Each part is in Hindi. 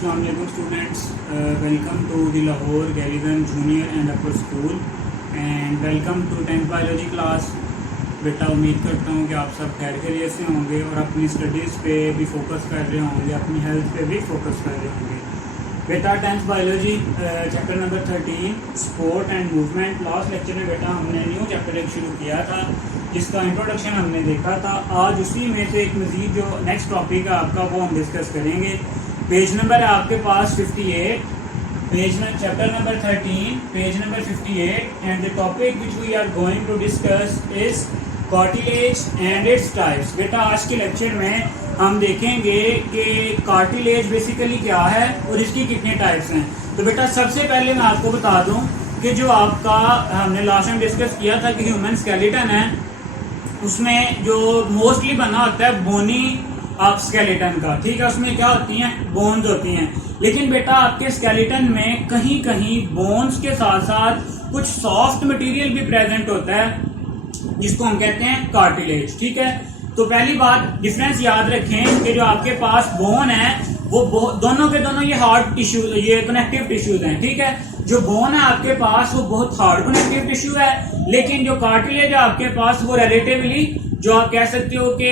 Assalamu alaikum students, welcome to the Lahore Garrison Junior and Upper School and welcome to 10th biology class। बेटा उम्मीद करता हूँ कि आप सब खैर खैरियत से होंगे और अपनी स्टडीज़ पे भी फोकस कर रहे होंगे, अपनी हेल्थ पे भी फोकस कर रहे होंगे। बेटा 10th biology chapter number 13 sport and movement, last lecture में बेटा हमने न्यू चैप्टर एक शुरू किया था जिसका इंट्रोडक्शन हमने देखा था। आज उसी में से एक मज़ीद जो नेक्स्ट टॉपिक है आपका वो हम डिस्कस करेंगे। पेज नंबर है आपके पास 58, page chapter number 13, page number 58 and the topic which we are going to discuss is cartilage and its types. बेटा आज के लेक्चर में हम देखेंगे कि कार्टिलेज बेसिकली क्या है और इसकी कितने टाइप्स हैं। तो बेटा सबसे पहले मैं आपको बता दूं कि जो आपका हमने लास्ट में डिस्कस किया था कि ह्यूमन स्केलेटन है, उसमें जो मोस्टली बना होता है बोनी आप स्केलेटन का, ठीक है। उसमें क्या होती हैं, बोन्स होती हैं। लेकिन बेटा आपके स्केलेटन में कहीं कहीं बोन्स के साथ साथ कुछ सॉफ्ट मटेरियल भी प्रेजेंट होता है जिसको हम कहते हैं कार्टिलेज, ठीक है। तो पहली बात डिफरेंस याद रखें कि जो आपके पास बोन है वो दोनों के दोनों ये हार्ड टिश्यू, ये कनेक्टिव टिश्यूज हैं, ठीक है। जो बोन है आपके पास वो बहुत हार्ड कनेक्टिव टिश्यू है, लेकिन जो कार्टिलेज है आपके पास वो रिलेटिवली जो आप कह सकते हो कि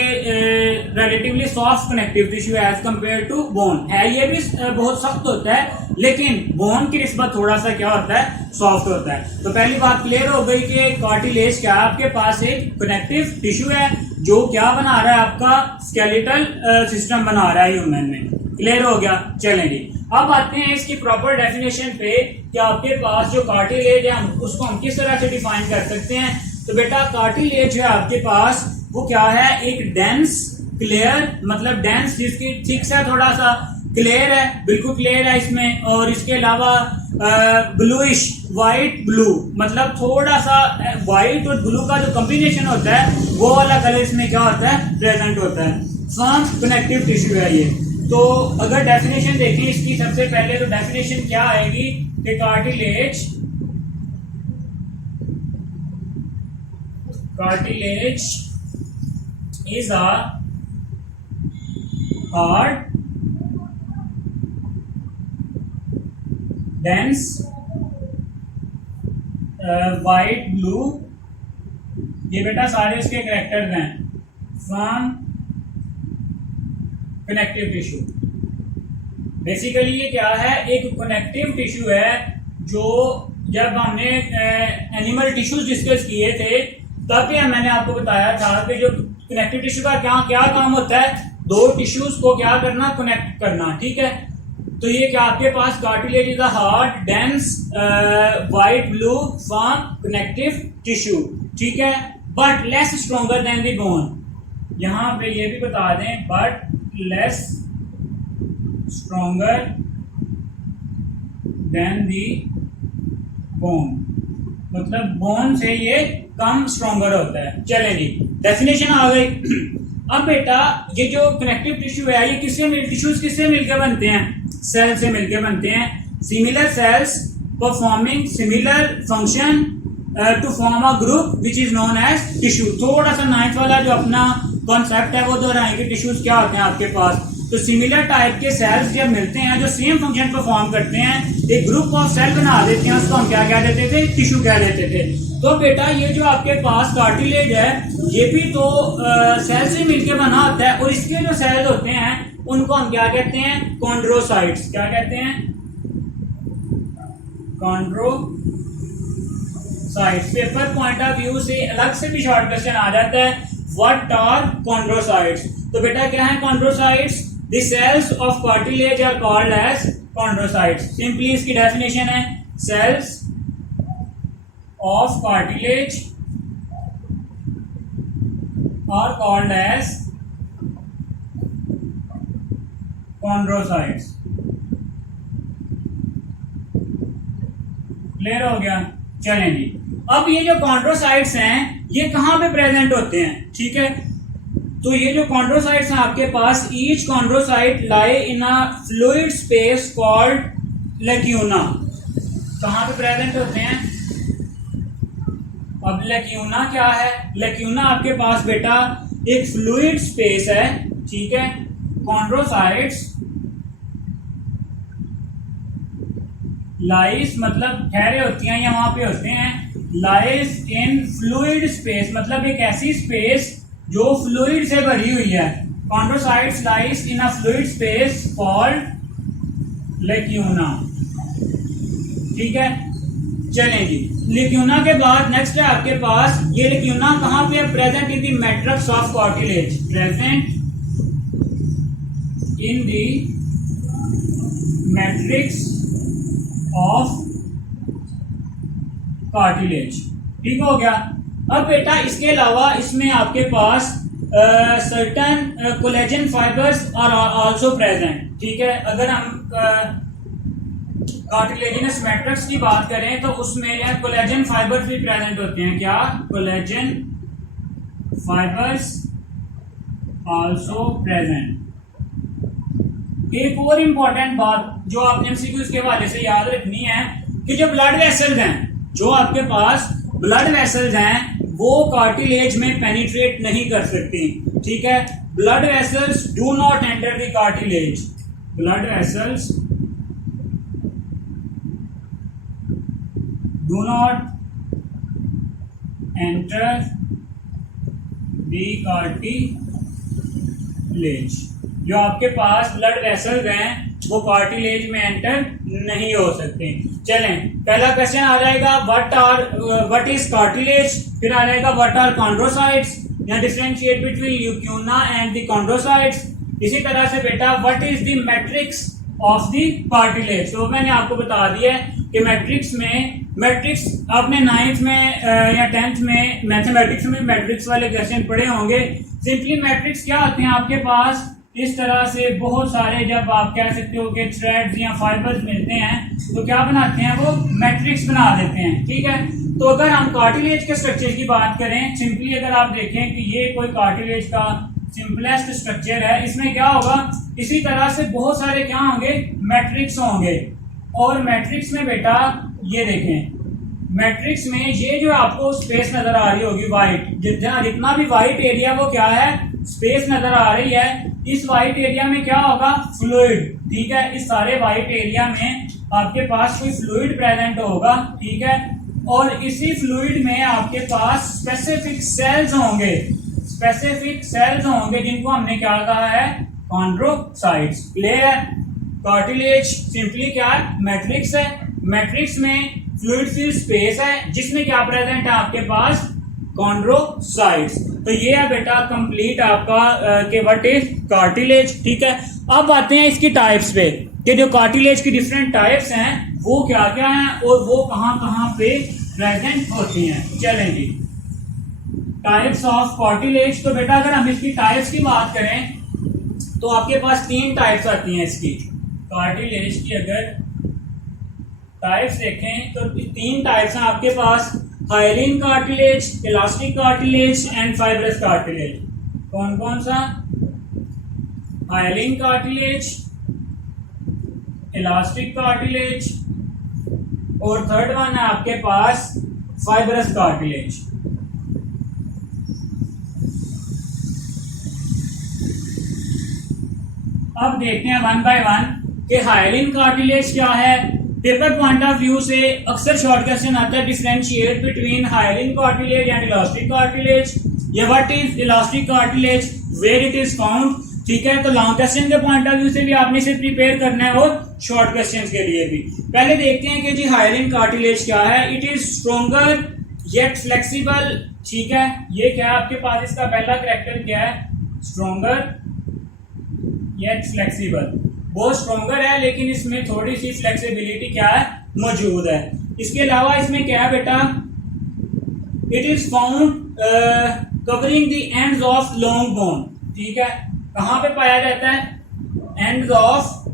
रिलेटिवली सॉफ्ट कनेक्टिव टिश्यू है एज कम्पेयर टू बोन है। ये भी बहुत सख्त होता है लेकिन बोन की निस्बत थोड़ा सा क्या होता है, सॉफ्ट होता है। तो पहली बात क्लियर हो गई कि कार्टिलेज क्या है, आपके पास एक कनेक्टिव टिश्यू है जो क्या बना रहा है, आपका स्केलेटल सिस्टम बना रहा है ह्यूमन में। क्लियर हो गया, चलेंगे। अब आते हैं इसकी प्रॉपर डेफिनेशन पे कि आपके पास जो कार्टिलेज है उसको हम किस तरह से डिफाइन कर सकते हैं। तो बेटा कार्टिलेज है आपके पास वो क्या है, एक डेंस क्लियर, मतलब डेंस जिसकी थिक्स है, थोड़ा सा क्लियर है, बिल्कुल क्लियर है इसमें। और इसके अलावा ब्लूइश व्हाइट ब्लू, मतलब थोड़ा सा व्हाइट और ब्लू का जो कॉम्बिनेशन होता है वो वाला कलर इसमें क्या होता है, प्रेजेंट होता है। फर्म कनेक्टिव टिश्यू है ये। तो अगर डेफिनेशन देखें इसकी, सबसे पहले तो डेफिनेशन क्या आएगी कि cartilage is a hard, dense, white, blue, ये बेटा सारे इसके कैरेक्टर्स हैं फ्रॉम कनेक्टिव टिश्यू। बेसिकली ये क्या है, एक कनेक्टिव टिश्यू है जो जब हमने एनिमल टिश्यूज डिस्कस किए थे तब मैंने आपको बताया था कि जो कनेक्टिव टिश्यू का क्या काम होता है, दो टिश्यूज को क्या करना, कनेक्ट करना, ठीक है। तो ये क्या आपके पास cartilage is a hard dense white blue form connective tissue, ठीक है, but less stronger than the bone. यहां पे ये भी बता दें, but less stronger than the bone, मतलब बोन से ये कम स्ट्रॉन्गर होता है। चलें जी, डेफिनेशन आ गई। अब बेटा ये जो कनेक्टिव टिश्यू है ये टिश्यूज किससे मिलकर बनते हैं, सेल से मिलकर बनते हैं। Similar cells performing similar function to form a group which is known as tissue. थोड़ा सा 9th वाला जो अपना कॉन्सेप्ट है वो दोहराएंगे। टिश्यूज क्या होते हैं आपके पास, तो सिमिलर टाइप के सेल्स जब मिलते हैं जो सेम फंक्शन परफॉर्म करते हैं, एक ग्रुप ऑफ सेल बना देते हैं, उसको हम क्या कह देते थे, टिश्यू कह देते थे। तो बेटा ये जो आपके पास कार्टिलेज है ये भी तो सेल से मिलकर बना होता है और इसके जो सेल्स होते हैं उनको हम क्या कहते हैं, कॉन्ड्रोसाइट्स। क्या कहते हैं, chondrocytes. Paper point of view से अलग से भी शॉर्ट क्वेश्चन आ जाता है, व्हाट आर कॉन्ड्रोसाइट्स। तो बेटा क्या है chondrocytes, the cells of cartilage are called as chondrocytes. Simply इसकी डेफिनेशन है, cells of cartilage are called as chondrocytes। Clear हो गया, चलें जी। अब ये जो कॉन्ड्रोसाइट्स हैं ये कहां पे प्रेजेंट होते हैं, ठीक है। तो ये जो कॉन्ड्रोसाइट्स हैं आपके पास, each chondrocyte lie in a fluid space called lacuna. कहां पे प्रेजेंट होते हैं, अब लैक्यूना क्या है, लैक्यूना आपके पास बेटा एक फ्लूइड स्पेस है, ठीक है। कॉन्ड्रोसाइट्स लाइस मतलब ठहरे होती हैं या वहां पे होते हैं। लाइस इन फ्लूइड स्पेस मतलब एक ऐसी स्पेस जो फ्लूइड से भरी हुई है। Chondrocytes lies in a fluid space called lacuna. ठीक है, चलें जी। लेक्यूना के बाद नेक्स्ट है आपके पास, ये लेक्यूना कहां पे है? Present in the matrix of cartilage. Present in the matrix of cartilage. ठीक हो गया। अब बेटा इसके अलावा इसमें आपके पास certain collagen fibres are also present. ठीक है, अगर हम कार्टिलेजिनस मैट्रिक्स की बात करें तो उसमें कोलेजन फाइबर्स भी प्रेजेंट होते हैं। क्या? Collagen fibres also present. एक और इंपॉर्टेंट बात जो आपने एमसीक्यूज के हवाले से याद रखनी है कि जो ब्लड वेसल्स हैं, जो आपके पास ब्लड वेसल्स हैं वो कार्टिलेज में पेनिट्रेट नहीं कर सकती। ठीक है, blood vessels do not enter the cartilage. Blood vessels do not enter the cartilage. जो आपके पास ब्लड वेसल्स हैं वो कार्टिलेज में एंटर नहीं हो सकते। चलें, पहला क्वेश्चन आ जाएगा व्हाट इज कार्टिलेज, फिर आ जाएगा व्हाट आर कॉन्ड्रोसाइट्स, या differentiate between lacuna and the chondrocytes. इसी तरह से बेटा what is the matrix of the cartilage. तो मैंने आपको बता दिया कि मैट्रिक्स आपने 9th में या 10th में मैथमेटिक्स में मैट्रिक्स वाले क्वेश्चन पढ़े होंगे। सिंपली मैट्रिक्स क्या होते हैं आपके पास इस तरह से बहुत सारे, जब आप कह सकते हो कि थ्रेड्स या फाइबर्स मिलते हैं तो क्या बनाते हैं, वो मैट्रिक्स बना देते हैं। ठीक है, तो अगर हम कार्टिलेज के स्ट्रक्चर की बात करें, सिंपली अगर आप देखें कि ये कोई कार्टिलेज का सिंपलेस्ट स्ट्रक्चर है, इसमें क्या होगा, इसी तरह से बहुत सारे क्या होंगे, मैट्रिक्स होंगे। और मैट्रिक्स में बेटा ये देखें, मैट्रिक्स में ये जो आपको स्पेस नजर आ रही होगी व्हाइट, जितना भी व्हाइट एरिया वो क्या है, स्पेस नजर आ रही है। इस व्हाइट एरिया में क्या होगा, फ्लूइड। ठीक है, इस सारे व्हाइट एरिया में आपके पास कोई फ्लूइड प्रेजेंट होगा। ठीक है, और इसी फ्लूइड में आपके पास स्पेसिफिक सेल्स होंगे, जिनको हमने क्या कहा है, कॉन्ड्रोसाइट्स। क्लियर है? कार्टिलेज सिंपली क्या है, मैट्रिक्स है। मैट्रिक्स में फ्लूइड फिल स्पेस है जिसमें क्या प्रेजेंट है आपके पास, कॉन्ड्रोसाइट्स। तो ये है बेटा कंप्लीट आपका के व्हाट इज कार्टिलेज। ठीक है, अब आते हैं इसकी टाइप्स पे कि जो कार्टिलेज की डिफरेंट टाइप्स हैं वो क्या क्या हैं और वो कहां कहां पे प्रेजेंट होती हैं। चलें जी, टाइप्स ऑफ कार्टिलेज। तो बेटा अगर हम इसकी टाइप्स की बात करें तो आपके पास 3 टाइप्स आती हैं इसकी। कार्टिलेज की अगर टाइप्स देखें तो 3 टाइप्स हैं आपके पास, hyaline cartilage, elastic cartilage and fibrous cartilage. कौन कौन सा? हाइलिन कार्टिलेज, इलास्टिक कार्टिलेज और थर्ड वन है आपके पास फाइब्रस कार्टिलेज। अब देखते हैं वन बाय वन कि हाइलिन कार्टिलेज क्या है। पेपर पॉइंट ऑफ व्यू से अक्सर शॉर्ट क्वेश्चन आता है, differentiate between hyaline cartilage and elastic cartilage, या what is elastic cartilage, where it is found. ठीक है, तो लॉन्ग क्वेश्चन के पॉइंट ऑफ व्यू से भी आपने इसे प्रिपेयर करना है और शॉर्ट क्वेश्चन के लिए भी। पहले देखते हैं कि जी हाइलिन कार्टिलेज क्या है। It is stronger yet flexible. ठीक है, ये क्या है आपके पास, इसका पहला कैरेक्टर क्या है, स्ट्रोंगर येट फ्लेक्सिबल। बहुत स्ट्रोंगर है लेकिन इसमें थोड़ी सी फ्लेक्सिबिलिटी क्या है, मौजूद है। इसके अलावा इसमें क्या है बेटा, it is found covering the ends of long bone. ठीक है, कहां पे पाया जाता है, एंड्स ऑफ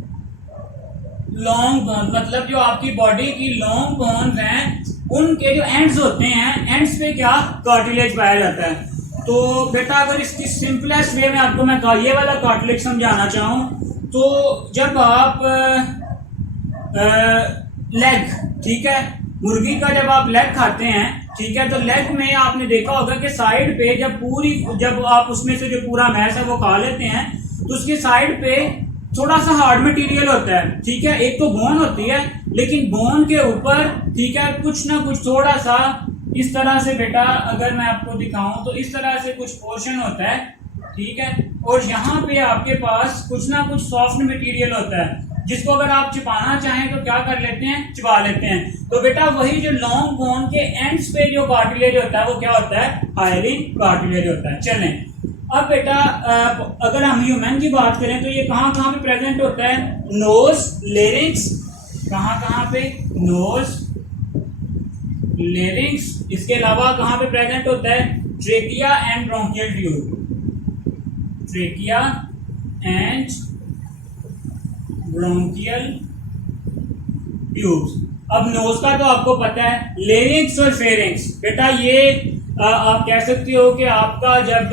लॉन्ग बोन, मतलब जो आपकी बॉडी की लॉन्ग बोन्स हैं उनके जो एंड्स होते हैं, एंड्स पे क्या कार्टिलेज पाया जाता है। तो बेटा अगर इसकी सिंपलेस्ट वे में आपको मैं ये वाला कार्टिलेज समझाना चाहूं तो जब आप लेग, ठीक है, मुर्गी का जब आप लेग खाते हैं, ठीक है, तो लेग में आपने देखा होगा कि साइड पे जब आप उसमें से जो पूरा मैस है वो खा लेते हैं तो उसकी साइड पे थोड़ा सा हार्ड मटेरियल होता है। ठीक है, एक तो बोन होती है लेकिन बोन के ऊपर ठीक है कुछ ना कुछ थोड़ा सा इस तरह से बेटा, अगर मैं आपको दिखाऊं तो इस तरह से कुछ पोर्शन होता है, ठीक है, और यहाँ पे आपके पास कुछ ना कुछ सॉफ्ट मटेरियल होता है जिसको अगर आप चिपाना चाहें तो क्या कर लेते हैं, चिपा लेते हैं। तो बेटा वही जो लॉन्ग बोन के एंड्स पे जो कार्टिलेज होता है वो क्या होता है, हायलिन कार्टिलेज होता है। चलें अब बेटा अगर हम ह्यूमन की बात करें तो ये कहाँ कहाँ पे प्रेजेंट होता है, नोज, लेरिंक्स, कहाँ कहाँ पे, नोज, लेरिंक्स, इसके अलावा कहाँ पे प्रेजेंट होता है, trachea and bronchial tube, trachea and bronchial tubes. अब नोज का तो आपको पता है, लेरिंक्स और फेरिंक्स बेटा ये आप कह सकते हो कि आपका जब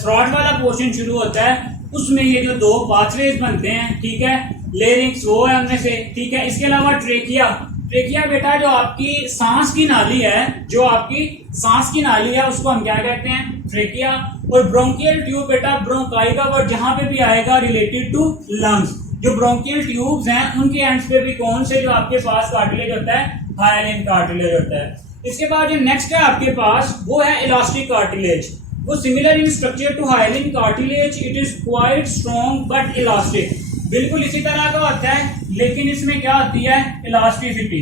थ्रॉट वाला पोर्शन शुरू होता है उसमें ये जो दो पाथवेज बनते हैं, ठीक है, लेरिंक्स वो है उनमें से, ठीक है। इसके अलावा ट्रेकिया, ट्रेकिया बेटा जो आपकी सांस की नाली है, जो आपकी सांस की नाली है उसको हम क्या कहते हैं, ट्रेकिया। और ब्रोंकियल ट्यूब बेटा ब्रोंकाई का वर्ड जहां पे भी आएगा रिलेटेड टू लंग्स, जो ब्रोंकियल ट्यूब्स हैं उनके एंड्स पे भी कौन से जो आपके पास कार्टिलेज होता है, हायलिन कार्टिलेज होता है। इसके बाद जो नेक्स्ट है आपके पास वो है इलास्टिक कार्टिलेज। वो similar in structure to hyaline cartilage, it is quite strong but elastic, बिल्कुल इसी तरह का होता है लेकिन इसमें क्या होती है, इलास्टिसिटी,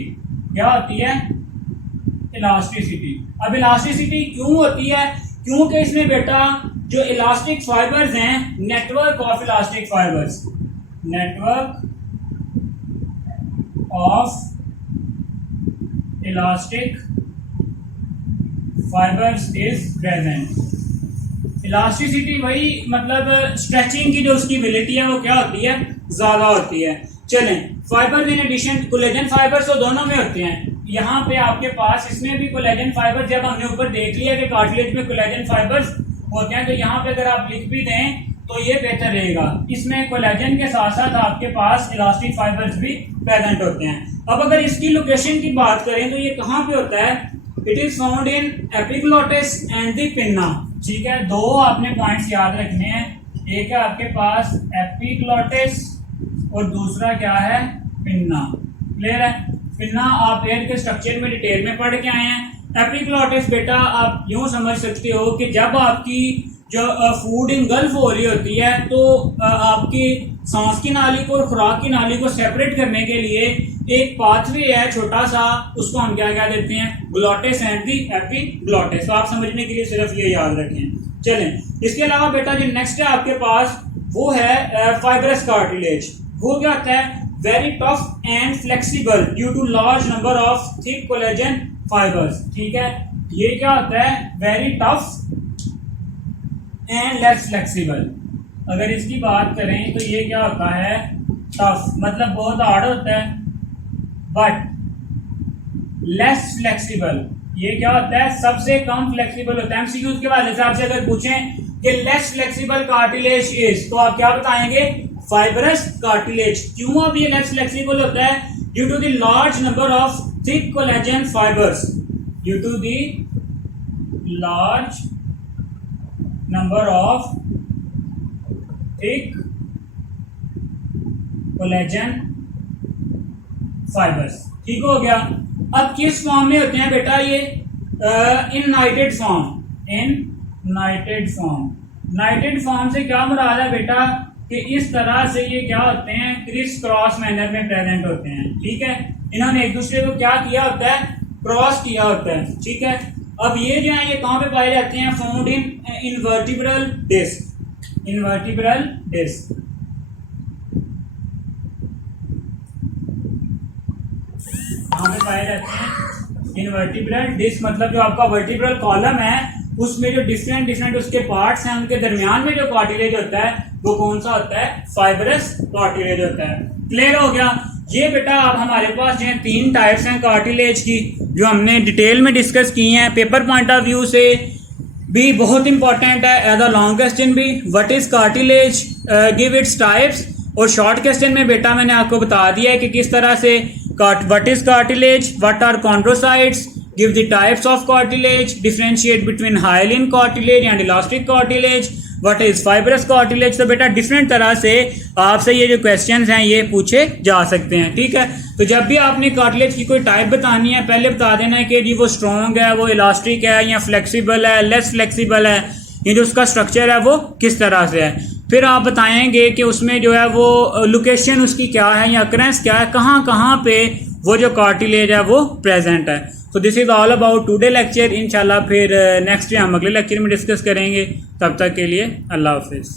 क्या होती है, इलास्टिसिटी। अब इलास्टिसिटी क्यों होती है, क्योंकि इसमें बेटा जो इलास्टिक फाइबर्स हैं, network of elastic fibres, network of elastic fibres is present. Elasticity वही मतलब स्ट्रेचिंग की जो उसकी एबिलिटी है वो क्या होती है, ज्यादा होती है। चलें fibre in addition, collagen fibres तो दोनों में होते हैं, यहाँ पे आपके पास इसमें भी कोलेजन फाइबर, जब हमने ऊपर देख लिया कि कार्टिलेज में कोलेजन फाइबर्स होते हैं तो यहाँ पे अगर आप लिख भी दें तो ये बेहतर रहेगा। इसमें कोलेजन के साथ साथ आपके पास इलास्टिक फाइबर्स भी प्रेजेंट होते हैं। अब अगर इसकी लोकेशन की बात करें तो ये कहाँ पे होता है, it is found in epiglottis and the pinna, ठीक है। दो आपने पॉइंट्स याद रखने हैं, एक है आपके पास एपिग्लोटिस और दूसरा क्या है, पिन्ना, क्लियर है। पिन्ना आप एयर के स्ट्रक्चर में डिटेल में पढ़ के आए हैं। एपिग्लोटिस बेटा आप यूं समझ सकते हो कि जब आपकी जो फूड इनगल्फ हो रही होती है तो आपकी सांस की नाली को और खुराक की नाली को सेपरेट करने के लिए एक पाथवे है छोटा सा, उसको हम क्या कह देते हैं, ग्लोटिस एंड दी एपिग्लोटिस। तो आप समझने के लिए सिर्फ ये याद रखें। चलें इसके अलावा बेटा जो नेक्स्ट है आपके पास वो है फाइब्रस कार्टिलेज। वो क्या होता है, very tough and flexible due to large number of thick collagen fibres, ठीक है। ये क्या होता है, very tough and less flexible. अगर इसकी बात करें तो ये क्या होता है, टफ मतलब बहुत हार्ड होता है, बट लेस फ्लेक्सिबल, ये क्या होता है, सबसे कम फ्लेक्सिबल होता है। एमसीक्यूज के वाले से आपसे अगर पूछें कि लेस फ्लेक्सिबल कार्टिलेज इज, तो आप क्या बताएंगे, फाइब्रस कार्टिलेज। क्यों अब ये लेस फ्लेक्सिबल होता है, due to the large number of thick collagen fibres, due to the large number of thick collagen fibres, ठीक हो गया। अब किस फॉर्म में होते हैं बेटा ये, इन नाइटेड फॉर्म, इन नाइटेड फॉर्म। नाइटेड फॉर्म से क्या मुराद है बेटा, कि इस तरह से ये क्या होते हैं, क्रिस क्रॉस मैनर में प्रेजेंट होते हैं, ठीक है। इन्होंने एक दूसरे को क्या किया होता है, क्रॉस किया होता है, ठीक है। अब ये जो है ये कहां पे पाए जाते हैं, फाउंड इन इनवर्टिब्रल डिस्क, इनवर्टिब्रल डिस्क। कहां पे पाए जाते हैं, इनवर्टिब्रल डिस्क, मतलब जो आपका वर्टिब्रल कॉलम है उसमें जो डिफरेंट डिफरेंट उसके पार्ट्स हैं उनके दरमियान में जो कार्टिलेज होता है वो कौन सा होता है, फाइब्रस कार्टिलेज होता है। क्लियर हो गया। ये बेटा अब हमारे पास जो है 3 टाइप्स हैं कार्टिलेज की, जो हमने डिटेल में डिस्कस की हैं। पेपर पॉइंट ऑफ व्यू से भी बहुत इंपॉर्टेंट है, एज अ लॉन्ग क्वेश्चन भी, what is cartilage, give its types. और शॉर्ट क्वेश्चन में बेटा मैंने आपको बता दिया है कि किस तरह से what is cartilage, what are chondrocytes, give the types of cartilage, differentiate between hyaline cartilage and elastic cartilage, what is fibrous cartilage. तो बेटा डिफरेंट तरह से आपसे ये जो क्वेश्चंस हैं ये पूछे जा सकते हैं, ठीक है। तो जब भी आपने कार्टिलेज की कोई टाइप बतानी है पहले बता देना है कि जी वो स्ट्रॉन्ग है, वो इलास्टिक है या फ्लेक्सिबल है, लेस फ्लेक्सिबल है, ये जो उसका स्ट्रक्चर है वो किस तरह से है। फिर आप बताएंगे कि उसमें जो है वो लोकेशन उसकी क्या है या अक्रेंस क्या है, कहाँ कहाँ पे वो जो कार्टिलेज है वो प्रेजेंट है। तो this is all about today lecture. इंशाल्लाह फिर नेक्स्ट डे हम अगले लेक्चर में डिस्कस करेंगे। तब तक के लिए अल्लाह हाफिज़।